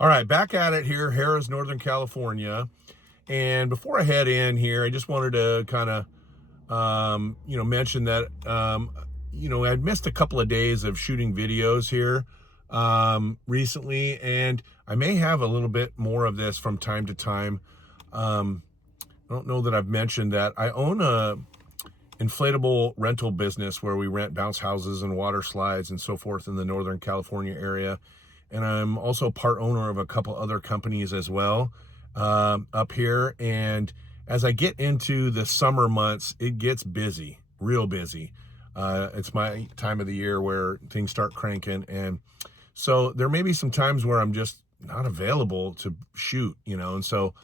All right, back at it here, Harrahs, Northern California. And before I head in here, I just wanted to kind of, mention that, I'd missed a couple of days of shooting videos here recently, and I may have a little bit more of this from time to time. I don't know that I've mentioned that I own a inflatable rental business where we rent bounce houses and water slides and so forth in the Northern California area. And I'm also part owner of a couple other companies as well up here. And as I get into the summer months, it gets busy, real busy. It's my time of the year where things start cranking. And so there may be some times where I'm just not available to shoot, and so,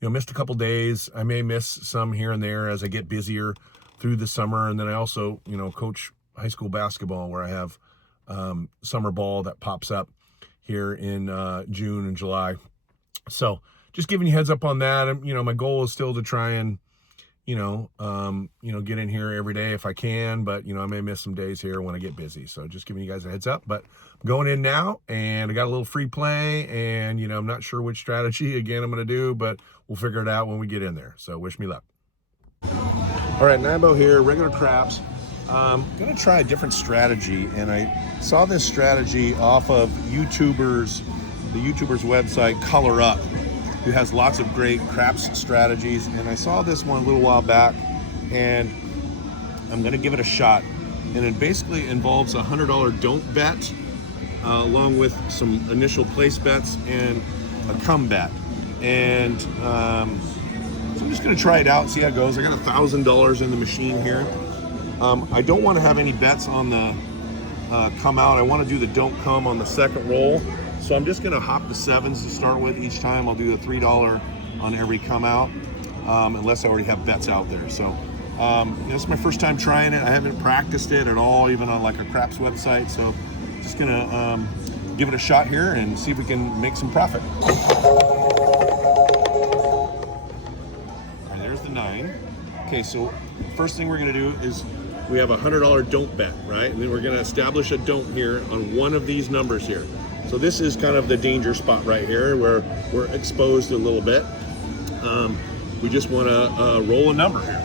missed a couple days. I may miss some here and there as I get busier through the summer. And then I also, coach high school basketball where I have summer ball that pops up here in June and July. So just giving you heads up on that. My goal is still to try and, get in here every day if I can, but I may miss some days here when I get busy. So just giving you guys a heads up, but I'm going in now and I got a little free play and, I'm not sure which strategy again I'm going to do, but we'll figure it out when we get in there. So wish me luck. All right, Nambo here, regular craps. Gonna try a different strategy, and I saw this strategy off of the YouTuber's website, Color Up, who has lots of great craps strategies. And I saw this one a little while back, and I'm gonna give it a shot. And it basically involves a $100 don't bet, along with some initial place bets and a come bet. And so I'm just gonna try it out, see how it goes. I got $1,000 in the machine here. I don't want to have any bets on the come out. I want to do the don't come on the second roll. So I'm just going to hop the sevens to start with each time. I'll do a $3 on every come out, unless I already have bets out there. So this is my first time trying it. I haven't practiced it at all, even on like a craps website. So just going to give it a shot here and see if we can make some profit. All right, there's the 9. Okay, so first thing we're going to do is we have a $100 don't bet, right? And then we're gonna establish a don't here on one of these numbers here. So this is kind of the danger spot right here where we're exposed a little bit. We just wanna roll a number here.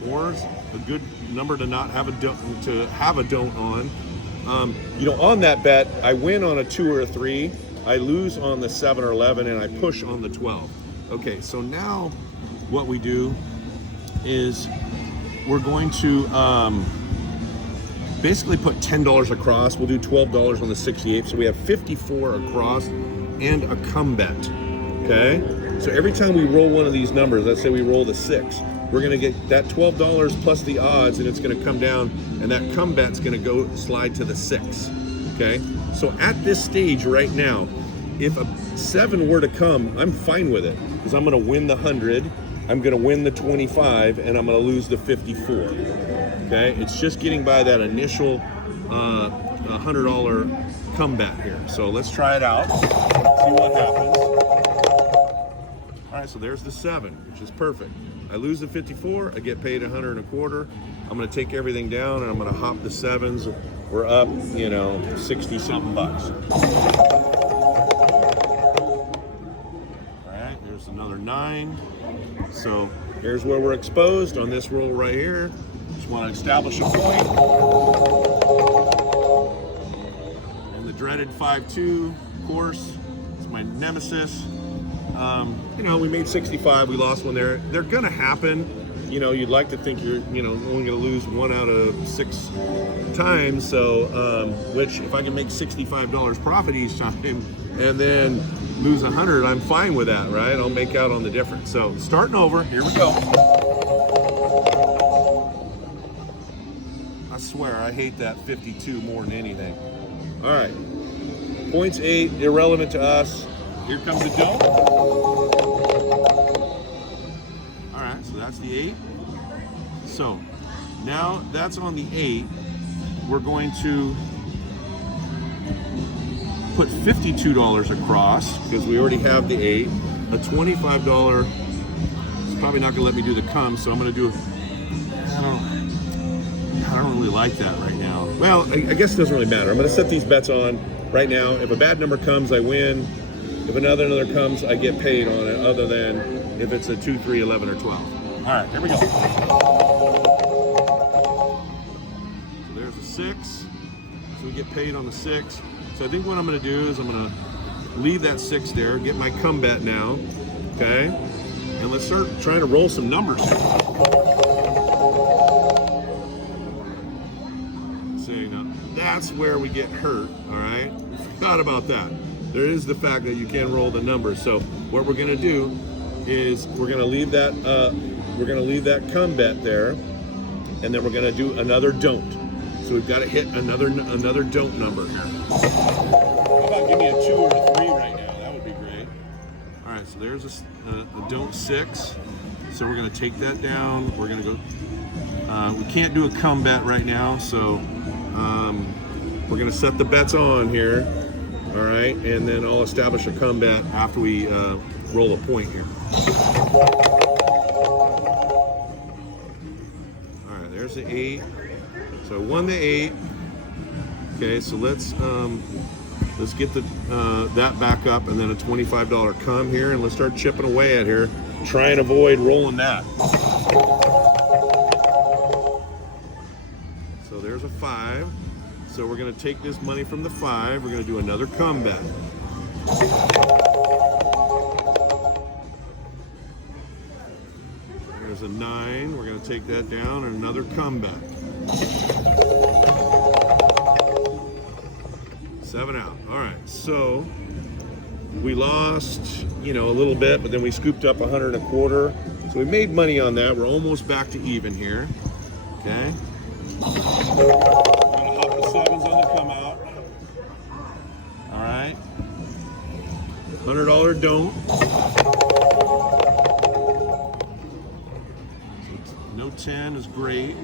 4's a good number to not have a don't, on. On that bet, I win on a 2 or a 3, I lose on the 7 or 11, and I push on the 12. Okay, so now what we do is we're going to basically put $10 across. We'll do $12 on the 68, so we have 54 across and a come bet. Okay, so every time we roll one of these numbers, let's say we roll the 6, we're going to get that $12 plus the odds, and it's going to come down, and that come bet's going to go slide to the 6. Okay, so at this stage right now, if a 7 were to come, I'm fine with it because I'm going to win the 100. I'm going to win the 25, and I'm going to lose the 54. Okay, it's just getting by that initial $100 comeback here. So let's try it out, see what happens. All right, so there's the 7, which is perfect. I lose the 54, I get paid 125. I'm going to take everything down, and I'm going to hop the 7s. We're up, 60 something bucks. All right, there's another 9. So here's where we're exposed on this roll right here. Just want to establish a point. And the dreaded 5-2, of course, it's my nemesis. We made 65, we lost one there. They're gonna happen. You'd like to think you're, only gonna lose 1 out of 6 times. So, which if I can make $65 profit each time and then lose 100, I'm fine with that, right? I'll make out on the difference. So starting over, here we go. I swear, I hate that 52 more than anything. All right, points 8, irrelevant to us. Here comes the don't. All right, so that's the 8. So now that's on the 8. We're going to put $52 across because we already have the 8. A $25, it's probably not gonna let me do the come, so I'm gonna do, I don't really like that right now. Well, I guess it doesn't really matter. I'm going to set these bets on right now. If a bad number comes, I win. If another comes, I get paid on it, other than if it's a 2, 3, 11, or 12. All right, here we go. So there's a 6. So we get paid on the 6. So I think what I'm going to do is I'm going to leave that 6 there, get my come bet now, okay? And let's start trying to roll some numbers here. See, now that's where we get hurt, all right? Forgot about that. There is the fact that you can roll the numbers. So what we're going to do is we're going to leave that come bet there, and then we're going to do another don't. So we've got to hit another don't number here. How about give me a 2 or a 3 right now? That would be great. All right, so there's a don't 6. So we're going to take that down. We're going to go. We can't do a come bet right now, so we're going to set the bets on here. All right, and then I'll establish a come bet after we roll a point here. All right, there's the 8. So I won the 8. Okay, so let's get that back up, and then a $25 come here, and let's start chipping away at here. Try and avoid rolling that. So there's a 5. So we're going to take this money from the 5. We're going to do another come bet. There's a 9. We're going to take that down and another come bet. 7 out. All right. So we lost, a little bit, but then we scooped up 125. So we made money on that. We're almost back to even here. Okay. Sevens on the come out. All right. $100 don't. No 10 is great.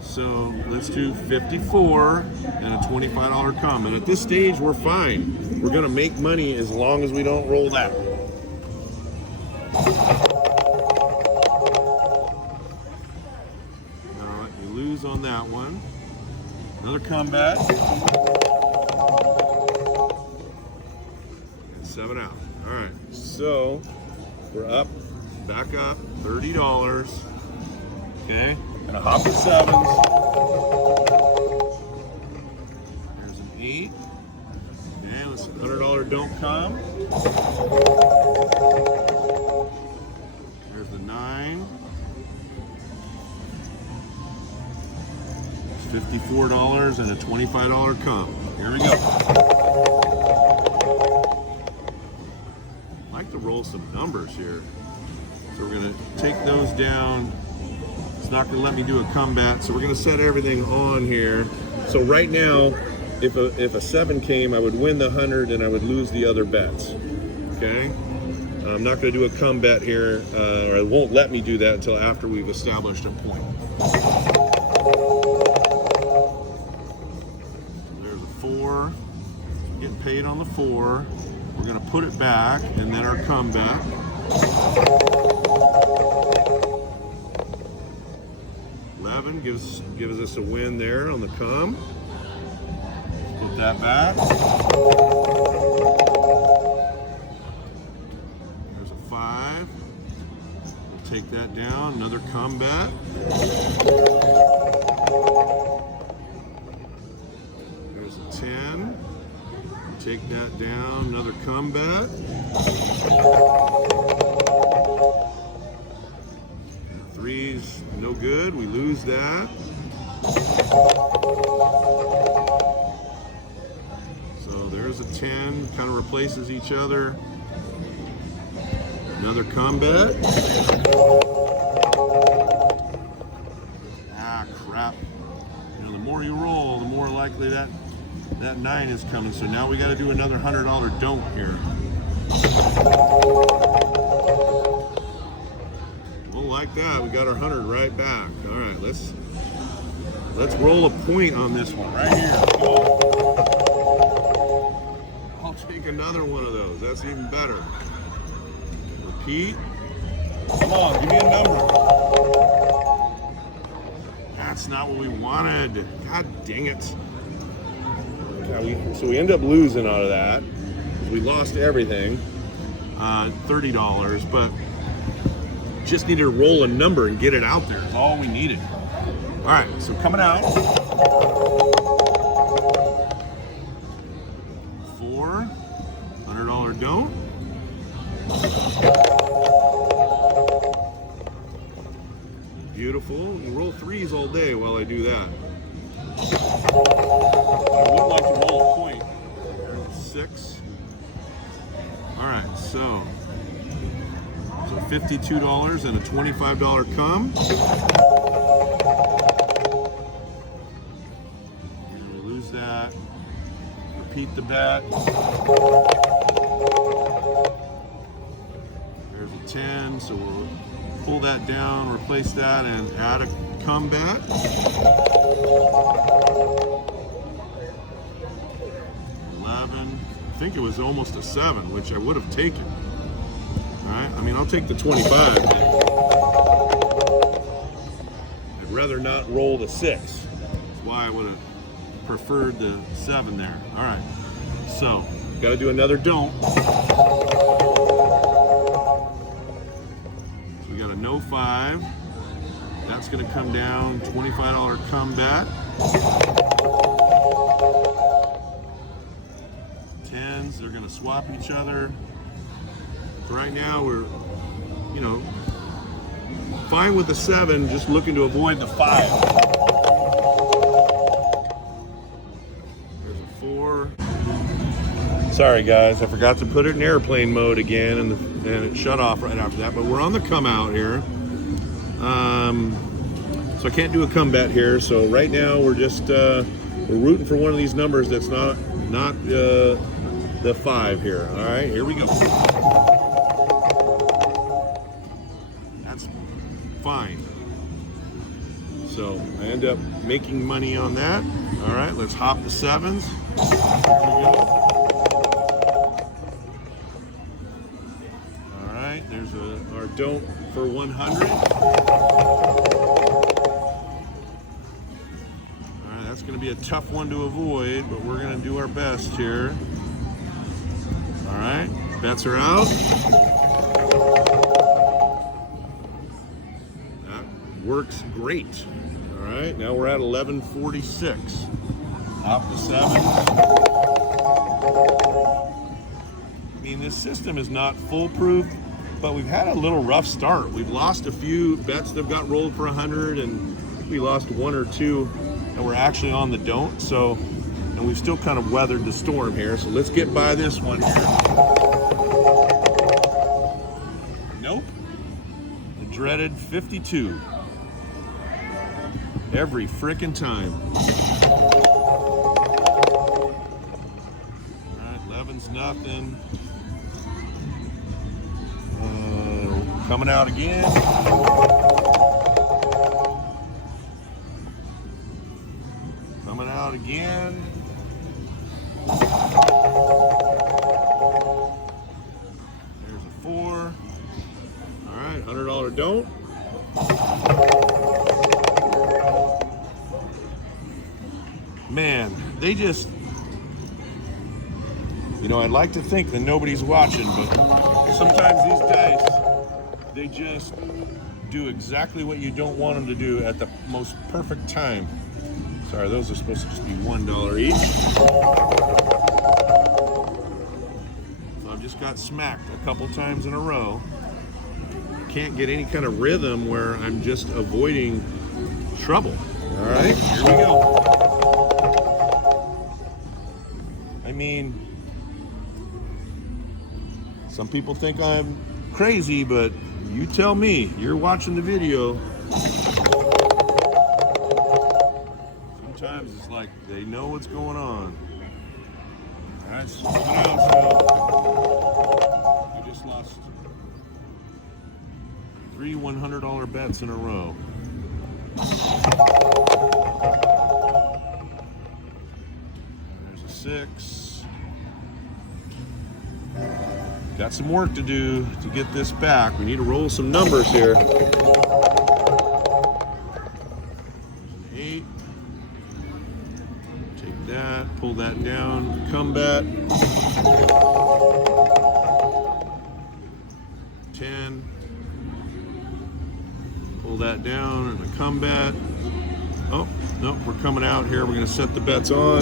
So let's do 54 and a $25 come. And at this stage, we're fine. We're going to make money as long as we don't roll that. All right, you lose on that one. Another comeback. And 7 out. All right, so we're up, back up, $30. Okay, gonna hop the 7s. There's an 8. Okay, let's $100 don't come. There's the 9. $54 and a $25 come. Here we go. I'd like to roll some numbers here. So we're going to take those down. It's not going to let me do a comeback, so we're going to set everything on here. So right now, if a 7 came, I would win the 100 and I would lose the other bets. Okay? I'm not going to do a comeback here, or it won't let me do that until after we've established a point. Getting paid on the 4. We're going to put it back and then our comeback. $11 gives us a win there on the come. Put that back. There's a 5. We'll take that down. Another comeback. There's a 10. Take that down, another comeback. 3's no good, we lose that. So there's a 10, kind of replaces each other. Another comeback. Ah, crap. The more you roll, the more likely that 9 is coming, so now we got to do another $100 don't here. Well, like that, we got our 100 right back. All right, let's roll a point on this one right here. I'll take another one of those. That's even better. Repeat. Come on, give me a number. That's That's not what we wanted. God dang it. So we end up losing out of that. We lost everything. $30, but just needed to roll a number and get it out there. That's all we needed. All right, so coming out. $400 don't. Beautiful. You roll threes all day while I do that. I would like to roll a point. There's a 6. All right, so $52 and a $25 come. And we lose that. Repeat the bet. There's a 10, so we'll pull that down, replace that, and add a come bet. 11. I think it was almost a 7, which I would have taken. All right, I mean, I'll take the 25. I'd rather not roll the 6. That's why I would have preferred the 7 there. All right, so got to do another don't. So we got a no 5. That's going to come down. $25 come bet. 10s, they're going to swap each other. So right now we're, you know, fine with the 7, just looking to avoid the 5. There's a 4. Sorry guys, I forgot to put it in airplane mode again, and it shut off right after that. But we're on the come out here. So I can't do a come bet here. So right now we're just we're rooting for one of these numbers that's not the 5 here. All right, here we go. That's fine. So I end up making money on that. All right, let's hop the 7s. Here we go. All right, there's our don't for 100. That's going to be a tough one to avoid, but we're going to do our best here. All right, bets are out. That works great. All right, now we're at 1146. Off the 7. I mean, this system is not foolproof, but we've had a little rough start. We've lost a few bets that got rolled for 100, and we lost 1 or 2. And we're actually on the don't, so, and we've still kind of weathered the storm here, so let's get by this one here. Nope. The dreaded 52. Every frickin' time. All right, 11's nothing. Coming out again. Coming out again. There's a 4. All right, $100 don't. Man, they just, you know, I'd like to think that nobody's watching, but sometimes these dice, they just do exactly what you don't want them to do at the most perfect time. Sorry, those are supposed to just be $1 each. So I've just got smacked a couple times in a row. Can't get any kind of rhythm where I'm just avoiding trouble. All right, here we go. I mean, some people think I'm crazy, but you tell me. You're watching the video. Sometimes it's like they know what's going on. All right, so we just lost 3 $100 bets in a row. There's a 6. Got some work to do to get this back. We need to roll some numbers here. There's an that, pull that down, come bet. 10. Pull that down and a come bet. Oh, no, we're coming out here. We're gonna set the bets on.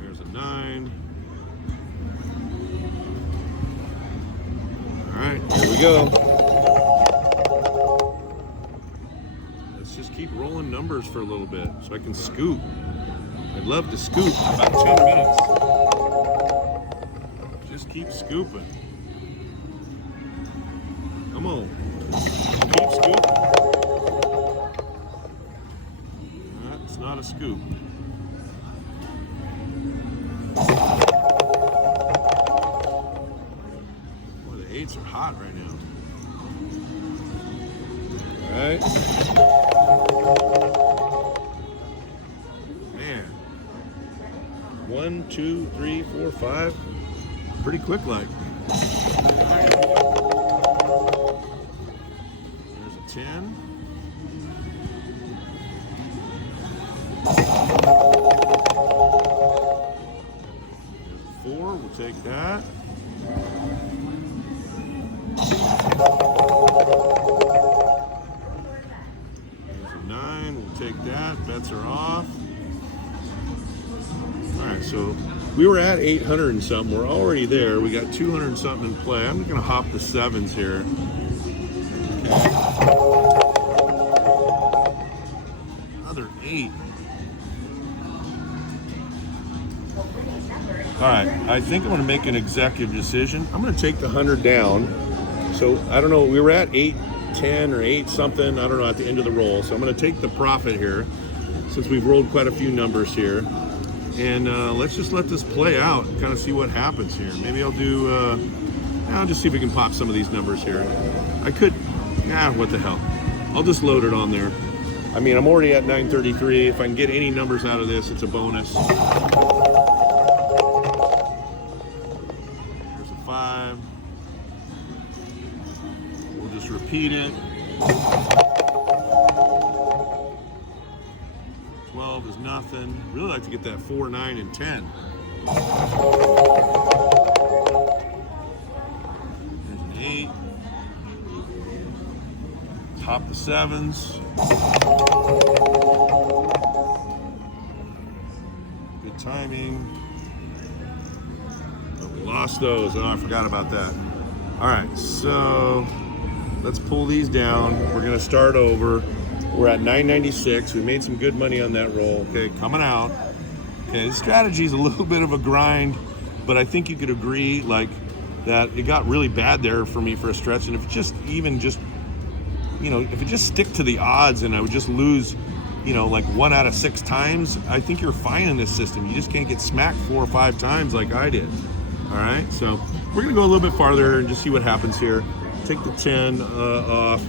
There's a 9. All right, here we go. Let's just keep rolling numbers for a little bit so I can scoop. I'd love to scoop in about 10 minutes. Just keep scooping. Come on. Keep scooping. That's not a scoop. Boy, the 8s are hot right now. All right. Man. 1, 2, 3, 4, 5. Pretty quick like. There's a 10. There's a 4, we'll take that. There's a 9, we'll take that. Bets are off. All right, so we were at 800 and something. We're already there. We got 200 and something in play. I'm going to hop the 7s here. Another 8. All right, I think I'm going to make an executive decision. I'm going to take the 100 down. So I don't know. We were at 810 or 8 something. I don't know at the end of the roll. So I'm going to take the profit here since we've rolled quite a few numbers here. And let's just let this play out and kind of see what happens here. Maybe I'll do, I'll just see if we can pop some of these numbers here. I could, what the hell. I'll just load it on there. I mean, I'm already at 933. If I can get any numbers out of this, it's a bonus. There's a 5. We'll just repeat it. 12 is nothing. Really like to get that 4, 9, and 10. There's an 8. Top the 7s. Good timing. But we lost those. Oh, I forgot about that. All right, so let's pull these down. We're gonna start over. We're at 996. We made some good money on that roll. Okay, coming out. Okay, the strategy is a little bit of a grind, but I think you could agree like that it got really bad there for me for a stretch. And if it just if it just stick to the odds and I would just lose, like 1 out of 6 times, I think you're fine in this system. You just can't get smacked 4 or 5 times like I did. All right, so we're gonna go a little bit farther and just see what happens here. Take the 10 off.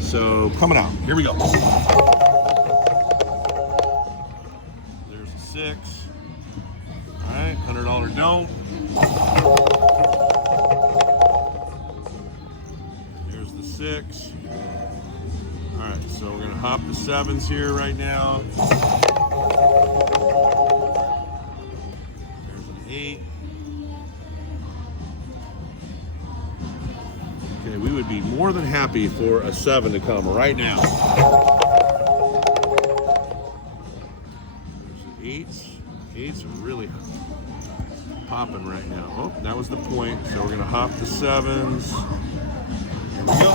So coming out, here we go. There's a 6. All right, $100 don't. There's the 6. All right, so we're gonna hop the 7s here right now. There's an 8. Okay, we would be more than happy for a 7 to come right now. There's the 8s. 8s are really popping right now. Oh, that was the point. So we're going to hop the 7s. Here we go.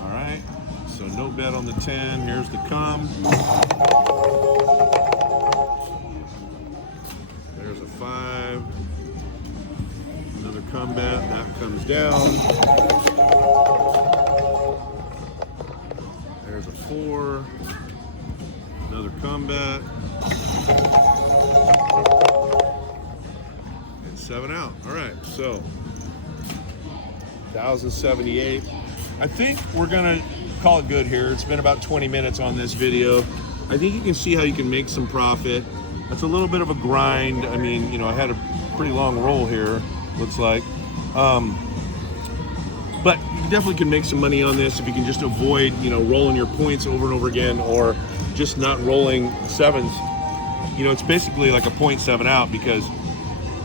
All right. So no bet on the 10. Here's the come. There's a 5. Another come bet. That comes down. There's a 4. Another come bet. And 7 out. All right, so 1,078. I think we're gonna call it good here. It's been about 20 minutes on this video. I think you can see how you can make some profit. It's a little bit of a grind. I mean, I had a pretty long roll here, looks like. But you definitely can make some money on this if you can just avoid, you know, rolling your points over and over again, or just not rolling sevens. You know, it's basically like a 0.7 out, because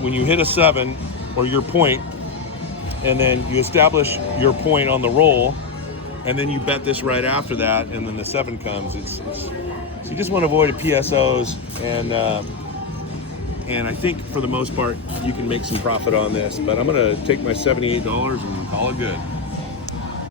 when you hit a 7 or your point, and then you establish your point on the roll, and then you bet this right after that, and then the 7 comes. So you just want to avoid PSOs, and I think for the most part you can make some profit on this. But I'm going to take my $78 and call it good.